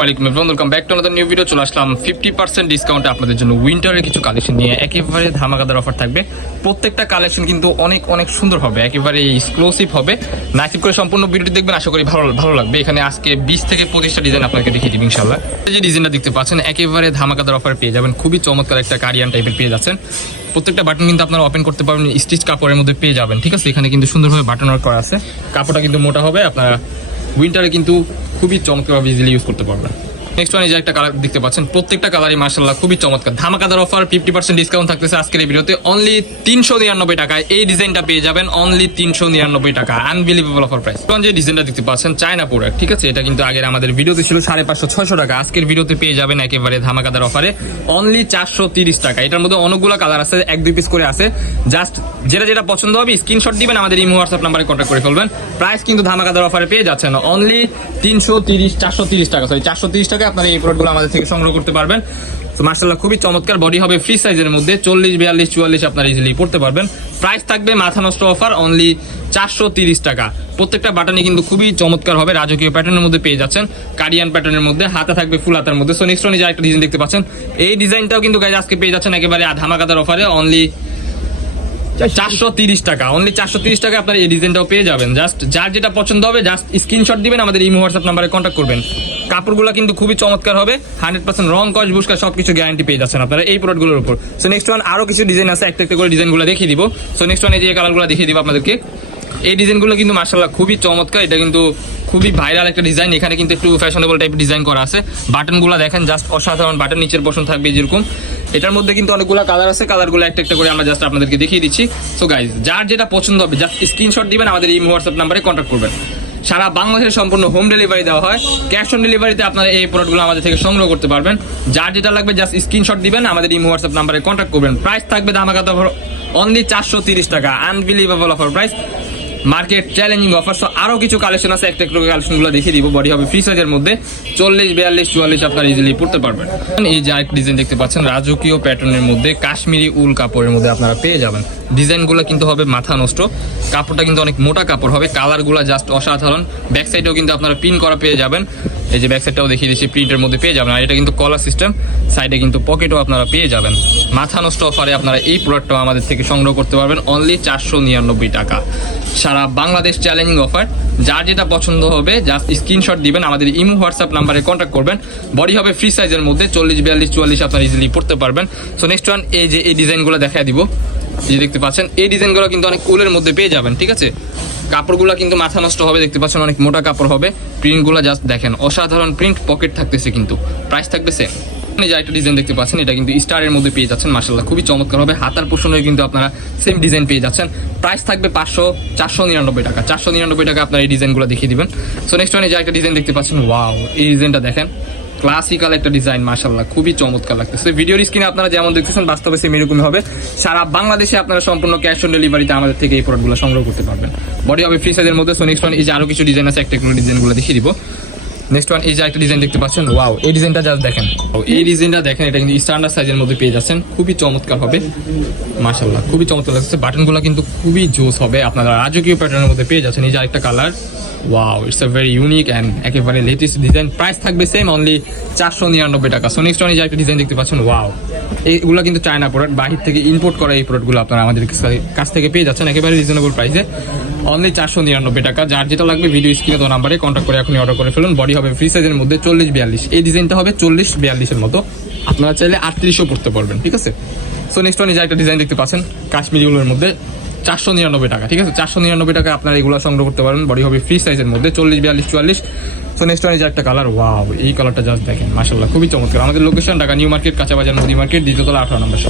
ওয়ালাইকুম everyone, welcome back to another new video. চলে আসলাম 50% ডিসকাউন্টে আপনাদের জন্য উইন্টারের কিছু কালেকশন নিয়ে। একেবারে ধামাকাদার অফার থাকবে। প্রত্যেকটা কালেকশন কিন্তু অনেক অনেক সুন্দর হবে, একেবারে এক্সক্লুসিভ হবে। নাইসিভ করে সম্পূর্ণ ভিডিওটি দেখবেন, আশা করি ভালো লাগবে। এখানে আজকে 20 থেকে 25টা ডিজাইন আপনাকে দেখিয়ে দিব ইনশাআল্লাহ। এই যে ডিজাইনটা দেখতে পাচ্ছেন, একেবারে ধামাকাদার অফার পেয়ে যাবেন। খুবই চমৎকার একটা কারিয়ান টাইপের পেয়ে যাচ্ছেন। প্রত্যেকটা বাটন কিন্তু আপনারা ওপেন করতে পারবেন, স্টিচ কাপড়ের মধ্যে পেয়ে যাবেন। ঠিক আছে, এখানে কিন্তু সুন্দরভাবে বাটন ওয়ার্ক করা আছে। কাপড়টা কিন্তু মোটা হবে, আপনারা উইন্টারে কিন্তু খুবই চমৎকারভাবে ইজিলি ইউজ করতে পারবেন। নেক্সট ওয়ান, এই যে একটা কালার দেখতে পাচ্ছেন, প্রত্যেকটা কালারই মাশাআল্লাহ খুবই চমৎকার। ধামাকাদার অফার, 50% ডিসকাউন্ট থাকতেছে আজকের এই ভিডিওতে। অনলি 399 টাকায় এই ডিজাইনটা পেয়ে যাবেন, অনলি 399 টাকা। Unbelievable offer price. এখন যে ডিজাইনটা দেখতে পাচ্ছেন, চায়না প্রোডাক্ট। ঠিক আছে, এটা কিন্তু আগের আমাদের ভিডিওতে ছিল 550-600 টাকা। আজকের ভিডিওতে পেয়ে যাবেন একেবারে ধামাকাদার অফারে অনলি 430 টাকা। এটার মধ্যে অনেকগুলো কালার আছে, 1-2 পিস করে আছে। জাস্ট যেটা পছন্দ হবে স্ক্রিনশট দিবেন, আমাদের ইমো হোয়াটসঅ্যাপ নাম্বারে কন্ট্যাক্ট করে ফেলবেন। প্রাইস কিন্তু ধামাকাদার অফারে পেয়ে যাচ্ছেন অনলি 430 টাকা। সরি, 430 টাকা আপনারা এই প্রোডাক্টগুলো আমাদের থেকে সংগ্রহ করতে পারবেন। তো মাশাআল্লাহ খুবই চমৎকার। বডি হবে ফ্রি সাইজের মধ্যে, 40, 42, 44 আপনারা ইজিলি পড়তে পারবেন। প্রাইস থাকবে মাথা নষ্ট অফার অনলি 430 টাকা। প্রত্যেকটা বাটনই কিন্তু খুবই চমৎকার হবে, রাজকীয় প্যাটার্নের মধ্যে পেয়ে যাচ্ছেন, কারিয়ান প্যাটার্নের মধ্যে, হাতা থাকবে ফুল হাতার মধ্যে। সো নেক্সট ওয়ান, যে একটা ডিজাইন দেখতে পাচ্ছেন, এই ডিজাইনটাও কিন্তু গাইজ আজকে পেয়ে যাচ্ছেন একেবারে ধামাকাদার অফারে অনলি 430 টাকা। অনলি 430 টাকা আপনারা এই ডিজাইনটাও পেয়ে যাবেন। জাস্ট যার যেটা পছন্দ হবে জাস্ট স্ক্রিনশট দিবেন, আমাদের ইমো হোয়াটসঅ্যাপ নাম্বারে কন্ট্যাক্ট করবেন। কাপড়গুলো কিন্তু খুবই চমৎকার হবে, 100% রং কস বুস্কার সবকিছু গ্যারান্টি পেয়ে যাচ্ছেন আপনারা এই প্রোডাক্টগুলোর উপর। সো নেক্সট ওয়ান, আরো কিছু ডিজাইন আছে, একটা করে ডিজাইনগুলো দেখিয়ে দিব। সো নেক্সট ওয়ান, এই যে কালারগুলো দেখিয়ে দিব আপনাদেরকে। এই ডিজাইনগুলো কিন্তু মাশাআল্লাহ খুবই চমৎকার। এটা কিন্তু খুবই ভাইরাল একটা ডিজাইন। এখানে কিন্তু একটু ফ্যাশনেবল টাইপ ডিজাইন করা আছে। বাটনগুলো দেখেন, জাস্ট অসাধারণ বাটন, নিচের পোর্শন থাকবে যেরকম। এটার মধ্যে কিন্তু অনেকগুলো কালার আছে, কালারগুলো একটা করে আমরা জাস্ট আপনাদেরকে দেখিয়ে দিচ্ছি। সো গাইজ, যার যেটা পছন্দ হবে জাস্ট স্ক্রিনশট দিবেন, আমাদের এই হোয়াটসঅ্যাপ নাম্বারে কন্ট্যাক্ট করবেন। সারা বাংলাদেশে সম্পূর্ণ হোম ডেলিভারি দেওয়া হয়। ক্যাশ অন ডেলিভারিতে আপনারা এই প্রোডাক্টগুলো আমাদের থেকে সংগ্রহ করতে পারবেন। যার যেটা লাগবে জাস্ট স্ক্রিনশট দিবেন, আমাদের এই হোয়াটসঅ্যাপ নাম্বারে কন্ট্যাক্ট করবেন। প্রাইস থাকবে ধামাকাদার অফার অনলি 430 টাকা। Unbelievable offer price, market challenging offer. So আরো কিছু কালেকশন আছে, একটা কালেকশনগুলো দেখিয়ে দিব। বডি হবে ফ্রি সাইজের মধ্যে, 40, 42, 44 আপনারা ইজিলি পড়তে পারবেন। এই যে আরেকটা ডিজাইন দেখতে পাচ্ছেন, রাজকীয় প্যাটার্নের মধ্যে কাশ্মীরি উল কাপড়ের মধ্যে আপনারা পেয়ে যাবেন। ডিজাইনগুলো কিন্তু হবে মাথা নষ্ট, কাপড়টা কিন্তু অনেক মোটা কাপড় হবে, কালারগুলো জাস্ট অসাধারণ। ব্যাক সাইডেও কিন্তু আপনারা পিন করা পেয়ে যাবেন। এই যে ব্যাক সাইডটাও দেখিয়ে দিচ্ছি, প্রিন্টের মধ্যে পেয়ে যাবেন। আর এটা কিন্তু কলার সিস্টেম, সাইডে কিন্তু পকেটও আপনারা পেয়ে যাবেন। মাথা নষ্ট অফারে আপনারা এই প্রোডাক্টটাও আমাদের থেকে সংগ্রহ করতে পারবেন অনলি 499 টাকা। সারা বাংলাদেশ চ্যালেঞ্জিং অফার। যার যেটা পছন্দ হবে জাস্ট স্ক্রিনশট দিবেন, আমাদের ইমো হোয়াটসঅ্যাপ নাম্বারে কন্ট্যাক্ট করবেন। বডি হবে ফ্রি সাইজের মধ্যে, 40, 42, 44 আপনারা ইজিলি পড়তে পারবেন। সো নেক্সট ওয়ান, এই যে এই ডিজাইনগুলো দেখাই দিব। এই যে দেখতে পাচ্ছেন, এই ডিজাইনগুলো কিন্তু অনেক কুলের মধ্যে পেয়ে যাবেন। ঠিক আছে, কাপড়গুলো কিন্তু মাথা নষ্ট হবে, দেখতে পাচ্ছেন অনেক মোটা কাপড় হবে। প্রিন্টগুলো জাস্ট দেখেন, অসাধারণ প্রিন্ট, পকেট থাকতেছে কিন্তু। প্রাইস থাকবে সেম। যে একটা ডিজাইন দেখতে পাচ্ছেন, এটা কিন্তু স্টারের মধ্যে পেয়ে যাচ্ছেন। মাশাআল্লাহ খুবই চমৎকার হবে, হাতার পোর্শনে কিন্তু আপনারা সেম ডিজাইন পেয়ে যাচ্ছেন। প্রাইস থাকবে 499 টাকা। 499 টাকা আপনারা এই ডিজাইনগুলো দেখিয়ে দিবেন। সো নেক্সট ওয়ান, যে একটা ডিজাইন দেখতে পাচ্ছেন, ওয়াও, এই ডিজাইনটা দেখেন, ক্লাসিক্যাল একটা ডিজাইন, মাশাআল্লাহ খুবই চমৎকার লাগতেছে। ভিডিওর স্ক্রিনে আপনারা যেমন দেখতেছেন বাস্তবে সেম এরকমই হবে। সারা বাংলাদেশে আপনারা সম্পূর্ণ ক্যাশ অন ডেলিভারিতে আমাদের থেকে এই প্রোডাক্টগুলো সংগ্রহ করতে পারবেন। বডি হবে ফ্রি সাইজের মধ্যে। সো নেক্সট ওয়ান, এই যে আরো কিছু ডিজাইন আছে, একটা ডিজাইনগুলো দেখিয়ে দিব। নেক্সট ওয়ান, এই যে একটা ডিজাইন দেখতে পাচ্ছেন, ওয়াও, এই ডিজাইনটা জাস্ট দেখেন। এই ডিজাইনটা দেখেন, এটা কিন্তু স্ট্যান্ডার্ড সাইজের মধ্যে পেয়ে যাচ্ছেন, খুবই চমৎকার হবে। মাশাআল্লাহ খুবই চমৎকার লাগছে। বাটনগুলো কিন্তু খুবই জোস হবে, আপনারা রাজকীয় প্যাটার্নের মধ্যে পেয়ে যাচ্ছেন। এই যে আরেকটা colour, wow, it's a very unique and একেবারে লেটেস্ট ডিজাইন। প্রাইস থাকবে সেম, অনলি 499 টাকা। সো নেক্সট ওয়ান, এই যে একটা ডিজাইন দেখতে পাচ্ছেন, ওয়াও, এইগুলো কিন্তু চায়না প্রোডাক্ট, বাহির থেকে ইম্পোর্ট করা এই প্রোডাক্টগুলো আপনারা আমাদের কাছ থেকে পেয়ে যাচ্ছেন একেবারে রিজনেবল প্রাইসে অনলি 499 টাকা। যার যেটা লাগবে ভিডিও স্ক্রিনে দেওয়া নাম্বারে কন্ট্যাক্ট করে এখনই অর্ডার করে ফেলুন। বডি হবে ফ্রি সাইজের মধ্যে, 40, 42। এই ডিজাইনটা হবে 40, 42 এর মতো, আপনারা চাইলে 38ও পড়তে পারবেন। ঠিক আছে, সো নেক্সট ওয়ান, এই যে একটা ডিজাইন দেখতে পাচ্ছেন, কাশ্মীরি উলের মধ্যে, 499 টাকা। ঠিক আছে, 499 টাকা আপনারা এগুলো সংগ্রহ করতে পারবেন। বডি হবে ফ্রি সাইজের মধ্যে, 40, 42, 44। সো নেক্সট ওয়ান, এই যে একটা কালার, ওয়াও, এই কালারটা জাস্ট দেখেন, মাশাআল্লাহ খুবই চমৎকার। আমাদের লোকেশন ঢাকা নিউ মার্কেট, কাঁচা বাজার, নদী মার্কেট, দ্বিতীয়তলা, 18 নম্বর শপ।